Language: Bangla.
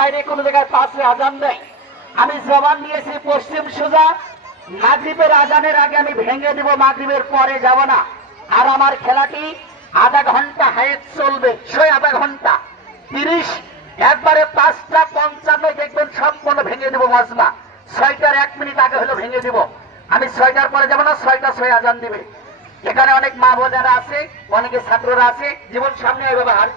আজান দেয় আমি জবান নিয়েছি পশ্চিম সোজা। মাগরীবের আজানের আগে আমি ভেঙে দিব, মাগরীবের পরে যাব না। আর আমার খেলাটি আধা ঘণ্টা হায়েত চলবে, ছয় আধা ঘণ্টা। তিরিশ, একবারে পাঁচটা পঞ্চান্ন দেখবেন সম্পূর্ণ ভেঙে দেবো মজমা। ছয়টার এক মিনিট আগে হলো ভেঙে দিব। আমি ছয়টার পরে যাব না, ছয়টা ছয় আজান দিবে। এখানে অনেক মা বোনেরা আছে, অনেকে ছাত্ররা আছে। জীবন সামনে এভাবে হার